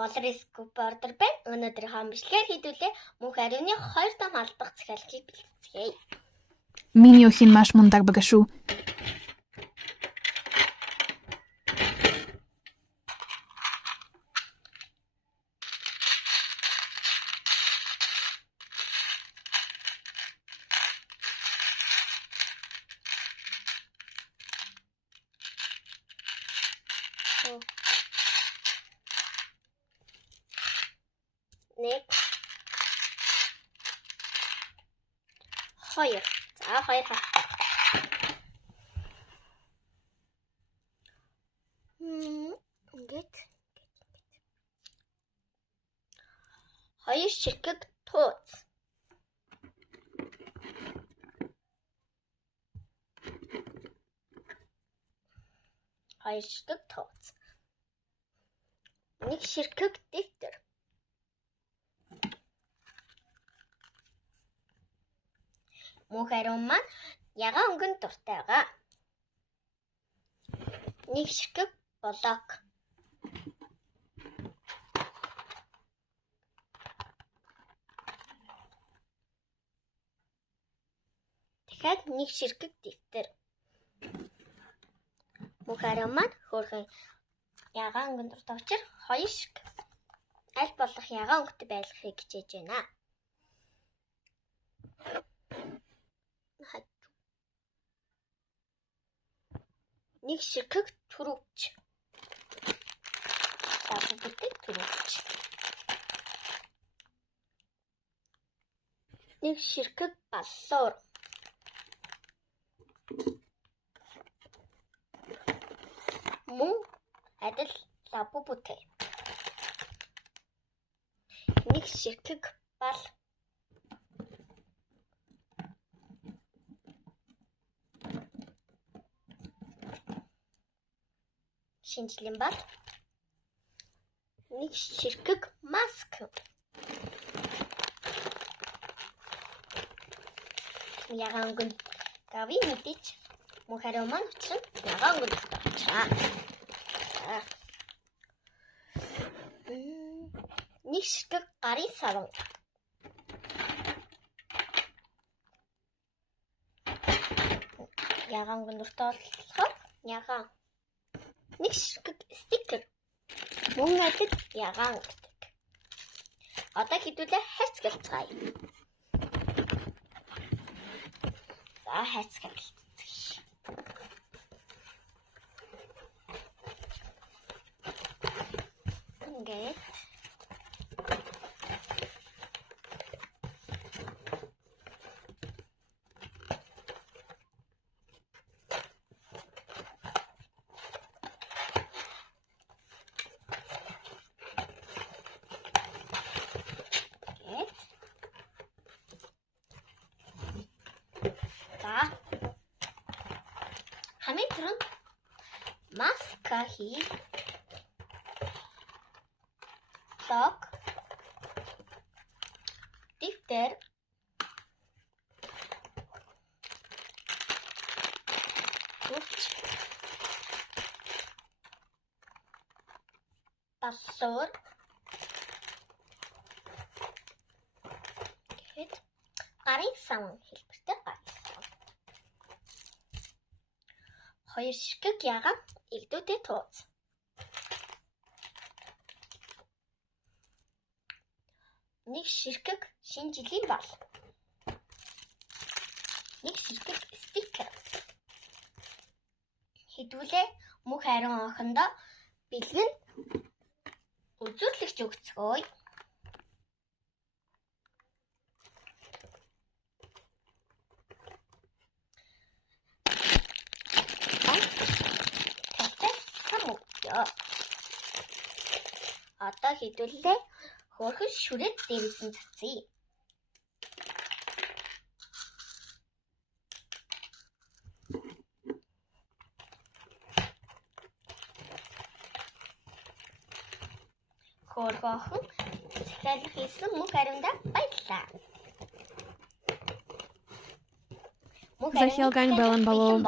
Polarisco border байна. Өнөөдрийнхөө бичлэгээр хийдүүлээ мөнх ариуны 2 том алдах захиалгыг бэлтгэе. Миний охин маш мундаг байгаа шүү. Нэг 2. За 2 хаа. Ингээд. Хоёр ширхэг тууз. Хоёр ширхэг тууз. Нэг ширхэг дэвтэр. Мөнх ариун маань ягаан өнгөнд дуртай байгаа. Нэг ширхэг блок. Дахиад нэг ширхэг дэвтэр. Мөнх ариун маань хөөрхөн ягаан өнгөнд дуртай учраас хоёр ширхэг. Аль болох ягаан өнгөтэй байлгахыг хичээж байна. Нэг ширхэг түрүүч. Бүтэц түрүүч. Нэг ширхэг баллуур. Мөн адил лабу бүтэ. Нэг ширхэг бал. Шинжлэн бал. Нэг ширхэг маск. Ягаан өнгөнд дави мэдээж мөнх ариун маань учраа ягаан өнгөнд очраа. Нэг ширхэг гарын саван. Ягаан өнгөнд болохоор ягаан. Нэг ширхэг стикер. Мөн адил ягаан гэдэг. Одоо хэдүүлээ хайрцагцгаая. За хайрцагцгаая. Ингээд. Хамгийн түрүүнд маска хий. Лог. Дэвтэр. Үч. Баллуур. Тэгэхэд гарын савн хэлбэртэй гарын савн. Хоёр ширхэг ягаан эгдүүтэй тууз. Нэг ширхэг шинэ жилийн бал. Нэг ширхэг стикер. Хэдүүлээ мөнх ариун охиндоо бэлгэн үзүүлэгч өгцгөөе. Одоо хэдүүлээ хөөрхөн шүрээд дээрсэн цацъя. Хөөрхөн охин захиалга хийсэн мөнх ариундаа баярлалаа. Захиалгын балан болов.